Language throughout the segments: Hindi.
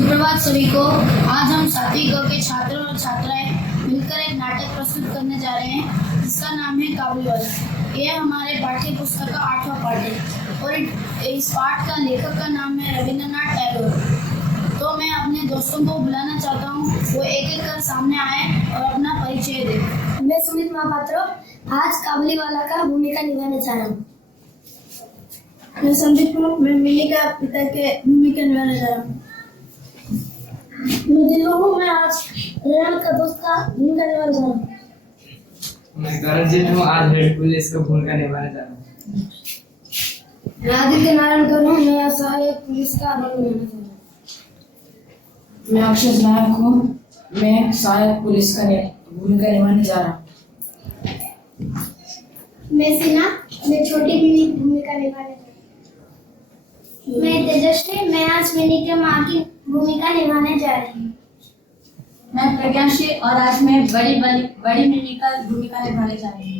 सुप्रभात सभी को। आज हम सातवीं क के छात्र और छात्राएं मिलकर एक नाटक प्रस्तुत करने जा रहे हैं जिसका नाम है काबुलीवाला। यह हमारे पाठ्य पुस्तक का 8वां पाठ है और इस पाठ का लेखक का नाम है रविंद्रनाथ टैगोर। तो मैं अपने दोस्तों को बुलाना चाहता हूँ, वो एक एक कर सामने आए और अपना परिचय दे। मैं सुमित महापात्र आज काबुलीवाला का भूमिका निभाने जा रहा हूँ। मैं संदीप हूँ। मैं मिनी का पिता के भूमिका निभाने जा रहा हूँ। मैं दिल्लू हूँ। मैं आज रेहमत का दोस्त का भूमिका निभाने जा रहा हूँ। मैं करणजीत हूँ। आज हेड पुलिस का भूमिका निभाने जा रहा हूँ। मैं आदित्य नारायण कर हूँ। मैं सहायक पुलिस का रोल निभाने जा रहा हूँ। मैं अक्षय नायक हूँ। मैं सहायक पुलिस का भूमिका निभाने जा रहा हूँ। मैं सीना। मैं छोटी मिनी भूमिका निभाने जा रहा हूँ। मैं तेजस्वी। मैं आज मिनी के माँ की भूमिका निभाने जा रही हूँ। मैं प्रज्ञाशी और आज मैं बड़ी मिनी का भूमिका निभाने जा रही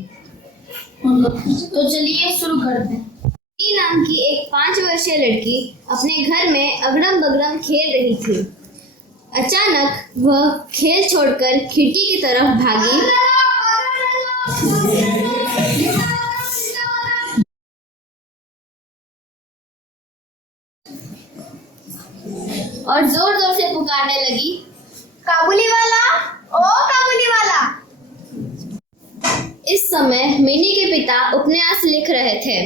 हूँ। तो चलिए शुरू करते हैं। टी नाम की एक 5 वर्षीय लड़की अपने घर में अगड़म बगड़म खेल रही थी। अचानक वह खेल छोड़कर खिड़की की तरफ भागी और जोर जोर से पुकारने लगी, काबुलीवाला, ओ काबुलीवाला। इस समय मिनी के पिता उपन्यास लिख रहे थे।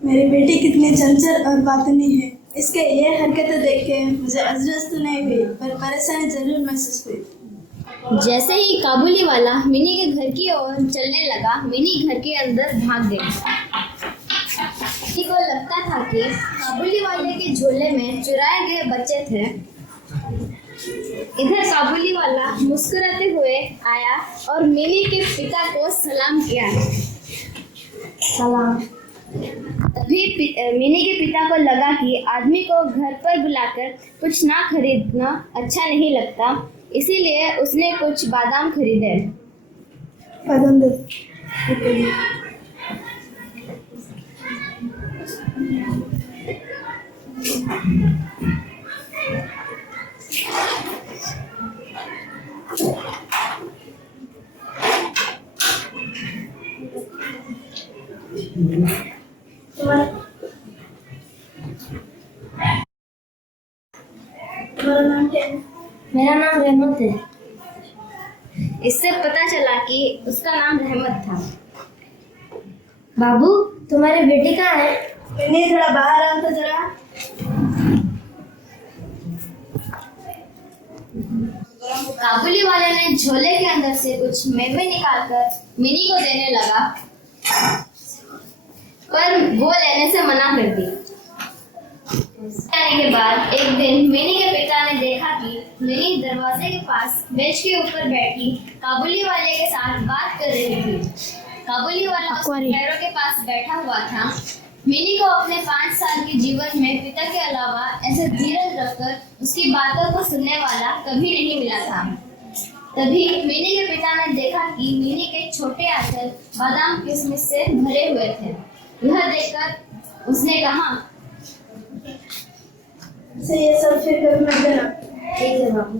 मेरी बेटी कितनी चंचल और बातूनी है। इसके ये हरकतें देख के मुझे अजरस तो नहीं हुई पर परेशानी जरूर महसूस हुई। जैसे ही काबुलीवाला मिनी के घर की ओर चलने लगा, मिनी घर के अंदर भाग गई। मिनी को लगता था कि काबुलीवाले के झोले में चुराए गए बच्चे थे। इधर काबुलीवाला मुस्कुराते हुए आया और मिनी के पिता को सलाम किया। सलाम। तभी मिनी के पिता को लगा कि आदमी को घर पर बुलाकर कुछ ना खरीदना अच्छा नहीं लगता, इसीलिए उसने कुछ बादाम खरीदे। बादाम दे। तुम्हारा नाम क्या है? मेरा नाम रहमत है। इससे पता चला कि उसका नाम रहमत था। बाबू, तुम्हारी बेटी कहाँ है? नहीं, थोड़ा बाहर आओ तो जरा। काबुलीवाले ने झोले के अंदर से कुछ मेवे निकालकर मिनी को देने लगा, पर वो लेने से मना कर दी। आने के बाद एक दिन मिनी के पिता ने देखा कि मिनी दरवाजे के पास बेंच के ऊपर बैठी काबुलीवाले के साथ बात कर रही थी। काबुलीवाला पैरों के पास बैठा हुआ था। मिनी को अपने 5 साल के जीवन में पिता के अलावा ऐसे धीरज रखकर उसकी बातों को सुनने वाला कभी नहीं मिला था। तभी मिनी के पिता ने देखा कि मिनी के छोटे आंचल बादाम किशमिश से भरे हुए थे। यह देखकर उसने कहा, ये सब फिर कभी मत देना। ठीक है बाबू।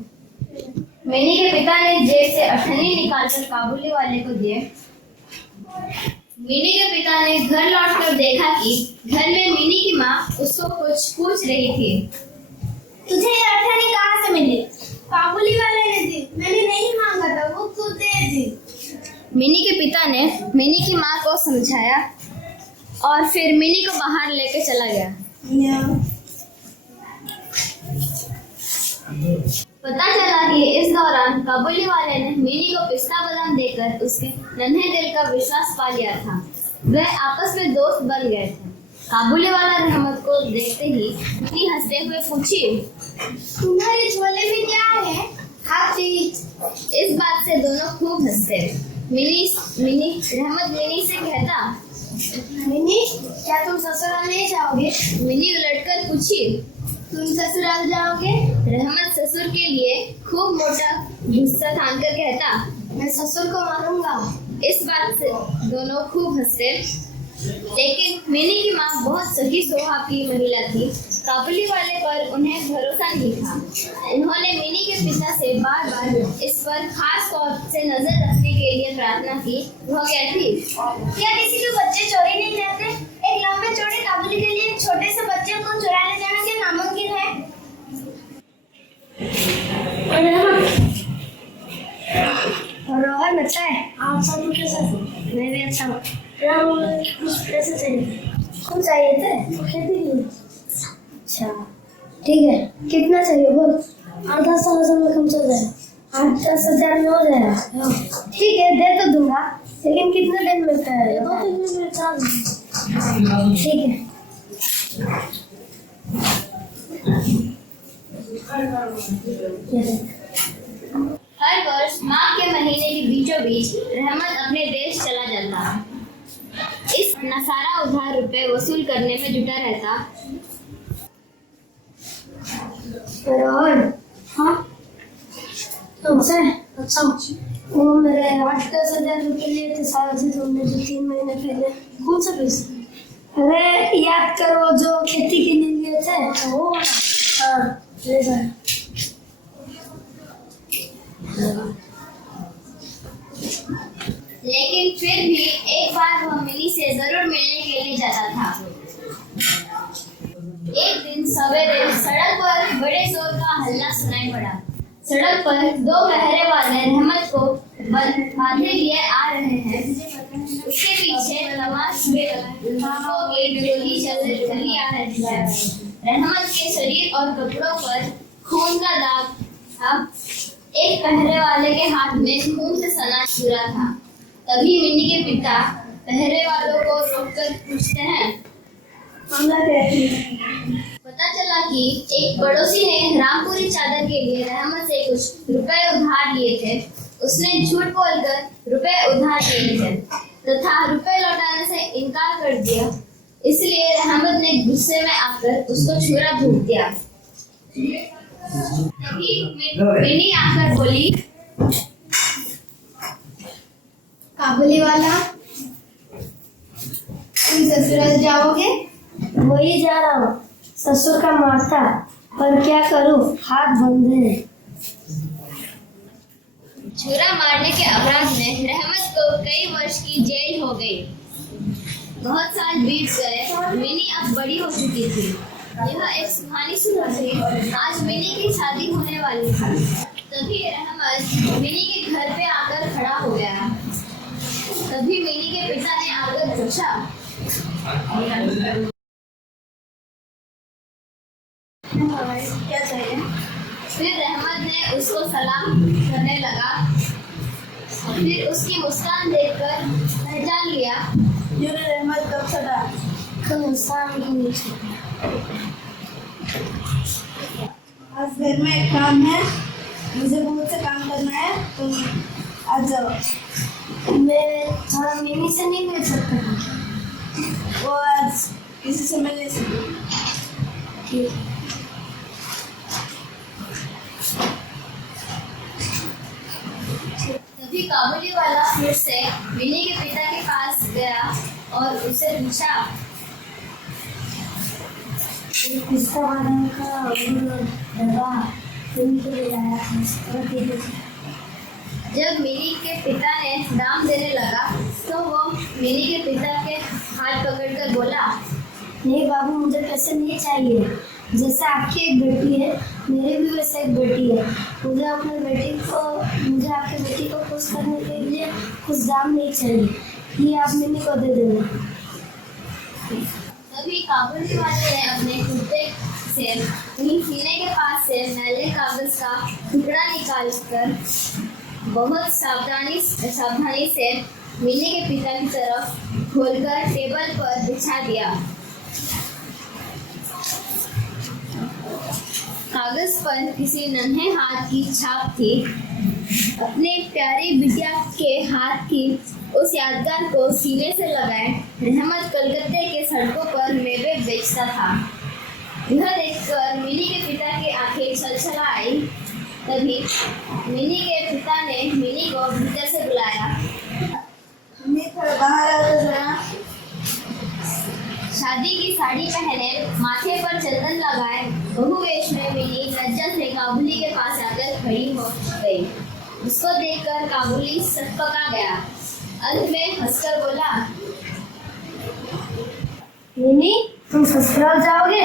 मिनी के पिता ने जेब से अठन्नी निकालकर काबुलीवाले को दिए। मिनी के पिता ने घर लौटकर देखा कि घर में मिनी की माँ उसको कुछ पूछ रही थी। तुझे ये अठन्नी कहाँ से मिली? काबुलीवाले ने दी। मैंने नहीं मांगा था, वो खुद दे दी। मिनी के पिता ने मिनी की माँ को समझाया और फिर मिनी को बाहर लेकर चला गया। पता चला कि इस दौरान काबुलीवाले ने मिनी को पिस्ता बादाम देकर उसके नन्हे दिल का विश्वास पा लिया था। वे आपस में दोस्त बन गए थे। काबुलीवाला रहमत को देखते ही मिनी हंसते हुए पूछी, तुम्हारे झोले में क्या है? हाथी। इस बात से दोनों खूब हंसते। रहमत मिनी से कहता, मिनी, क्या तुम ससुराल नहीं जाओगे? मिनी उलटकर पूछी, तुम ससुराल जाओगे? रहमत ससुर के लिए खूब मोटा गुस्सा थामकर कहता, मैं ससुर को मारूंगा। इस बात से दोनों खूब हंसते। लेकिन मिनी की माँ बहुत सही स्वभाव की महिला थी। काबुली वाले पर उन्हें भरोसा नहीं था। उन्होंने मिनी के पिता से बार बार इस पर खास तौर से नजर रखने के लिए प्रार्थना की। वह कहती, क्या किसी के बच्चे चोरी नहीं करते? एक लंबे चौड़े काबुली के लिए छोटे से बच्चे को चुरा ले जाना क्या नामुमकिन है? रोहन अच्छा है। आप सब कैसे? मैं भी अच्छा हूँ। कुछ पैसे चाहिए? कुछ चाहिए थे? खेती के लिए। अच्छा ठीक है, कितना चाहिए बोल। 8-10 में कम चल जाएगा। 8-10 में हो जाएगा। ठीक है, दे तो दूंगा, लेकिन कितने दिन मिलता है? 2-3 दिन में चल। ठीक है। हर वर्ष माघ के महीने के बीचों बीच रहमत अपने देश चला जाता। इस नसारा उधार रुपए वसूल करने में जुटा रहता। रोहन, हाँ तुमसे अच्छा वो मेरे 8-10 रुपए लिए थे साल से तुमने जो 3 महीने पहले। कौन सा पैसे? अरे याद करो जो खेती के लिए लिए थे वो। हाँ ले जाए। लेकिन फिर भी एक बार वह मिनी से जरूर मिलने के लिए जाता था। एक दिन सवेरे सड़क पर बड़े जोर का हल्ला सुनाई पड़ा। सड़क पर 2 पहरे वाले रहमत को बांधे लिए आ रहे हैं। उसके पीछे तमाश के लाखों की टोली चली आ रही है। रहमत के शरीर और कपड़ों पर खून का दाग था। एक पहरे वाले के हाथ में खून से सना चूरा था। तभी मिनी के पिता पहरे वालों को रोककर पूछते हैं, पता चला कि एक पड़ोसी ने रामपुरी चादर के लिए रहमत से कुछ रुपए उधार लिए थे। उसने झूठ बोलकर रुपए उधार लिए थे तथा रुपए लौटाने से इनकार कर दिया। इसलिए रहमत ने गुस्से में आकर उसको छुरा भून दिया। तभी मिनी आकर बोली, काबुली वाला तुम ससुराल जाओगे? वही जा रहा हूँ। ससुर का मारता, पर क्या करूँ, हाथ बंधे हैं। छुरा मारने के अपराध में रहमत को कई वर्ष की जेल हो गई। बहुत साल बीत गए। मिनी अब बड़ी हो चुकी थी। यह एक सुहानी सुबह थी। आज मिनी की शादी होने वाली थी। तभी रहमत मिनी के घर पे आकर खड़ा हो गया। तभी मिनी के पिता ने आकर पूछा, क्या चाहिए? फिर रहमत ने उसको सलाम करने लगा। फिर उसकी मुस्कान देखकर पहचान लिया। ये रहमत कब सदा? कल शाम को नीचे। आज घर में एक काम है, मुझे बहुत से काम करना है, तुम आ जाओ। मैं थोड़ा मिनी से नहीं मिल सकता। वो आज किसी से मिल नहीं सकती। ठीक। तभी काबुली वाला फिर से मिनी के पिता के पास गया और उससे पूछा, पिस्ता बादाम का डब्बा तुम को ले आया था। जब मिनी के पिता ने दाम देने लगा तो वो मिनी के पिता के हाथ पकड़कर बोला, नहीं बाबू, मुझे पैसे नहीं चाहिए। जैसे आपकी एक बेटी है, मेरी भी वैसे एक बेटी है। मुझे आपकी बेटी को खुश करने के लिए कुछ दाम नहीं चाहिए। ये आप मिनी को दे देना। तभी काबुली वाले ने अपने कुत्ते से वहीं सीने के पास से मैले कागज का टुकड़ा निकालकर बहुत सावधानी से मिनी के पिता की तरफ खोलकर टेबल पर बिछा दिया। कागज पर किसी नन्हे हाथ की छाप थी। अपने प्यारी बिटिया के हाथ की उस यादगार को सीने से लगाए रहमत कलकत्ते के सड़कों पर मेवे बेचता था। यह देखकर मिनी के पिता की आंखें छलछला आई। तभी मिनी के पिता ने मिनी को भीतर से बुलाया। मैं थोड़ा बाहर आ तो जरा। शादी की साड़ी पहने, माथे पर चंदन लगाए बहुवेश में मिनी लज्जा से काबुली के पास आकर खड़ी हो गई। उसको देखकर काबुली सकपका गया। अंत में हंसकर बोला, मिनी तुम ससुराल जाओगे?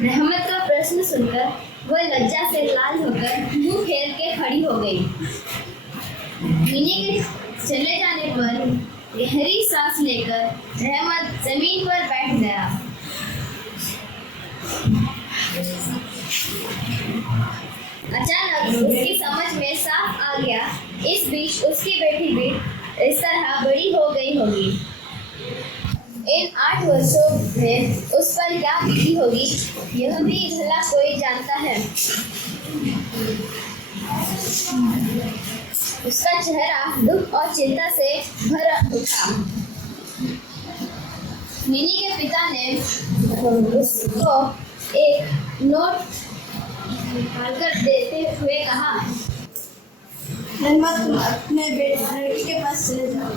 रहमत का प्रश्न सुनकर वह लज्जा से लाल होकर मुंह फेर के खड़ी हो गई। मिनी के चले जाने पर गहरी सांस लेकर रहमत जमीन पर बैठ गया। अचानक उसकी समझ में साफ आ गया, इस बीच उसकी बेटी भी इस तरह बड़ी हो गई होगी। इन 8 वर्षों में उस पर क्या बीती होगी, यह भी भला कोई जानता है। उसका चेहरा दुख और चिंता से भर उठा। मिनी के पिता ने उसको एक नोट निकालकर देते हुए कहा, रहमत तुम अपने लड़की के पास चले जाओ।